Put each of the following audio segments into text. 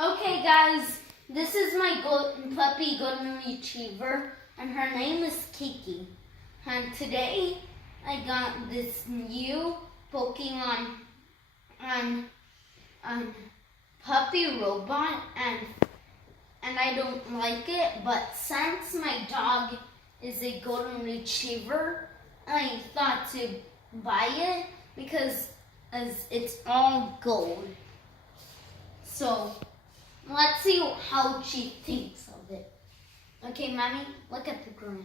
Okay guys, this is my puppy golden retriever and her name is Kiki. And today I got this new Pokemon puppy robot and I don't like it, but since my dog is a golden retriever, I thought to buy it because it's all gold. So let's see how she thinks of it. Okay, Mommy, look at the ground.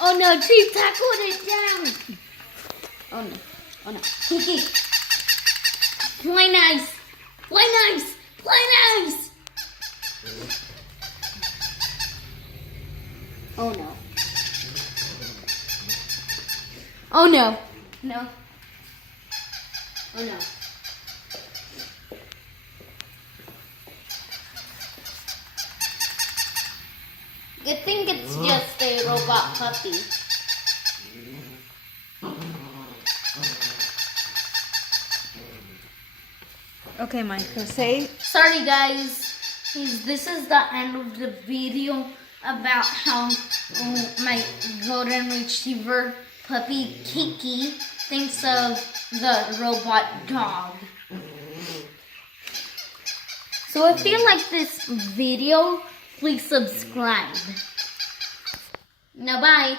Oh no, she tackled it down. Oh no, oh no. Kiki, play nice, play nice, play nice. Oh no. Oh no, no. Oh no. I think it's just a robot puppy. Okay, Michael, say. Sorry guys, this is the end of the video about how my golden retriever puppy Kiki thinks of the robot dog. So if you like this video, please subscribe. Now bye.